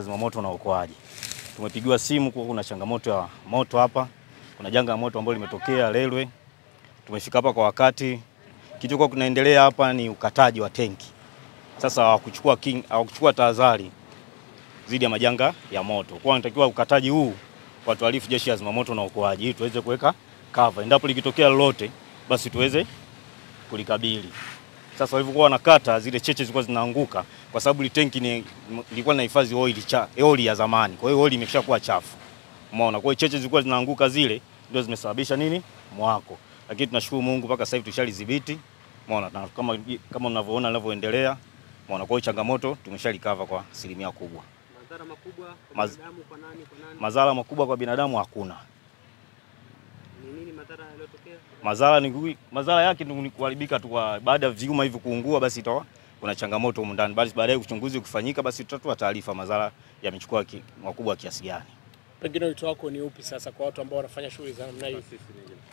Zimamoto na uokoaji. Tumepigiwa simu kwa kuna changamoto ya moto hapa. Kuna janga la moto ambalo limetokea Lelwe. Tumefika hapa kwa wakati. Kitu kwa kinaendelea hapa ni ukataji wa tenki. Sasa hawakuchukua tahadhari dhidi ya majanga ya moto. Kwa inatakiwa ukataji huu watuarifu jeshi la zimamoto na uokoaji ili tuweze kuweka cover. Endapo likitokea lolote basi tuweze kulikabili. Sasa walivyokuwa wanakata zile cheche zilikuwa zinaanguka kwa sababu ile tenki ilikuwa inahifadhi oil ya zamani. Kwa hiyo oil imeshakuwa chafu. Umeona? Kwa hiyo cheche zilikuwa zinaanguka zile ndio zimesababisha nini? Mwako. Lakini tunashukuru Mungu mpaka sasa hivi tushalizidhibiti. Umeona? Na kama unavyoona linavyoendelea. Umeona? Kwa hiyo changamoto tumeshalikava kwa asilimia kubwa. Madhara makubwa kwa binadamu kwa nani? Madhara makubwa kwa binadamu hakuna. Ni nini madhara yaliyotokea? Madhara yake ni kuharibika tu baada ya vyuma hivi kuungua, basi itakuwa kuna changamoto huko ndani. Basi baadaye uchunguzi ukifanyika basi tutatoa taarifa madhara yamechukua makubwa kiasi gani. Pengine wito wako ni upi sasa kwa watu ambao wanafanya shughuli za namna hii?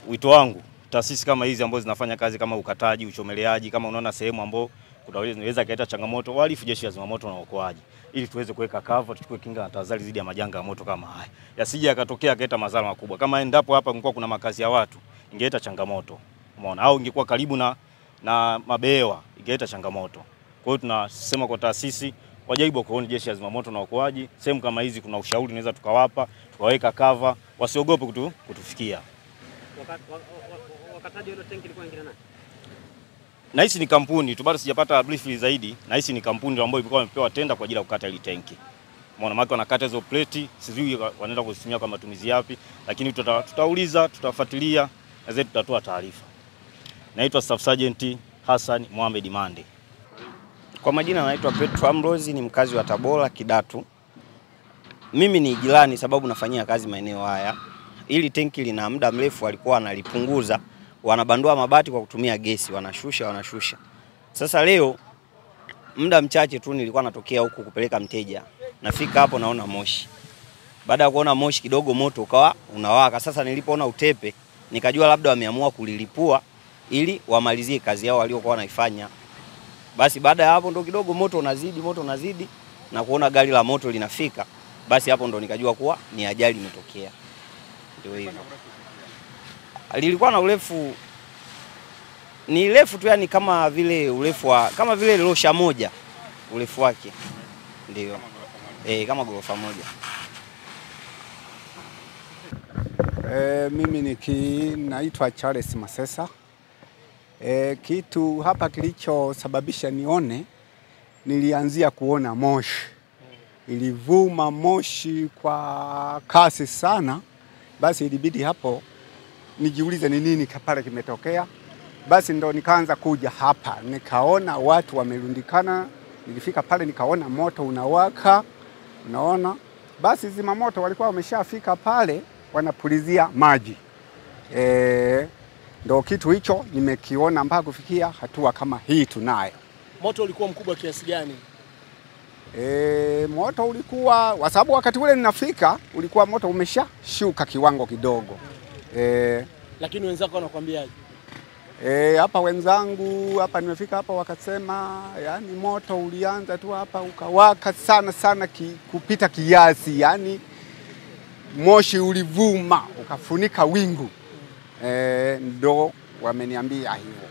Wito wangu, taasisi kama hizi ambazo zinafanya kazi kama ukataji, uchomeleaji, kama unaona sehemu ambapo kunaweza kuleta changamoto, walifu jeshi la zimamoto na uokoaji ili tuweze kuweka cover, tuchukue kinga na tahadhari dhidi ya majanga ya moto kama haya. Yasije yakatokea kaleta madhara makubwa. Kama endapo hapa kungekuwa kuna makazi ya watu, ingeleta changamoto. Umeona? Au ingekuwa karibu na mabehewa, ingeleta changamoto. Kwa hiyo tunasema kwa taasisi wajaribu kuona jeshi la zimamoto na uokoaji, sehemu kama hizi kuna ushauri tunaweza tukawapa, tukaweka cover, wasiogope kutufikia. Wakataji ile tenki ilikuwa ingine nani? Nahisi ni kampuni tu, bado sijapata brief zaidi. Nahisi ni kampuni ambayo ilikuwa imepewa tenda kwa ajili ya kukata ile tenki. Umeona, maana wanakata hizo plate, sijui wanaenda kuzitumia kwa matumizi yapi, lakini tutauliza, tutafuatilia na zetu tutatoa taarifa. Naitwa Staff Sergeant Hassan Mohamed Mande. Kwa majina naitwa Petro Ambrose, ni mkazi wa Tabora Kidatu. Mimi ni jirani sababu nafanyia kazi maeneo haya. Ili tenki lina muda mrefu walikuwa wanalipunguza, wanabandua mabati kwa kutumia gesi, wanashusha. Sasa leo muda mchache tu nilikuwa natokea huku kupeleka mteja. Nafika hapo naona moshi. Baada ya kuona moshi kidogo moto ukawa unawaka. Sasa nilipoona utepe nikajua labda wameamua kulilipua ili wamalizie kazi yao waliokuwa wanaifanya. Basi baada ya hapo ndo kidogo moto unazidi na kuona gari la moto linafika. Basi hapo ndo nikajua kuwa ni ajali imetokea. Ndio hivyo. Lilikuwa na urefu ni refu tu, yani kama vile losha moja urefu wake. Ndio. Kama ghorofa moja. Mimi naitwa Charles Masesa. Kitu hapa kilichosababisha nione, nilianzia kuona moshi. Ilivuma moshi kwa kasi sana. Basi ilibidi hapo nijiulize ni nini pale kimetokea. Basi ndo nikaanza kuja hapa. Nikaona watu wamerundikana. Nilifika pale nikaona moto unawaka. Unaona? Basi zimamoto walikuwa wameshafika pale wanapulizia maji. Ndo kitu hicho nimekiona mpaka kufikia hatua kama hii tunayo. Moto ulikuwa mkubwa kiasi gani? Moto ulikuwa, kwa sababu wakati ule ninafika ulikuwa moto umeshashuka kiwango kidogo. Lakini wenzako wanakuambiaje? Hapa wenzangu hapa nimefika hapa wakasema yani moto ulianza tu hapa ukawaka sana kupita kiasi, yani moshi ulivuma ukafunika wingu. Ndo wameniambia hivyo.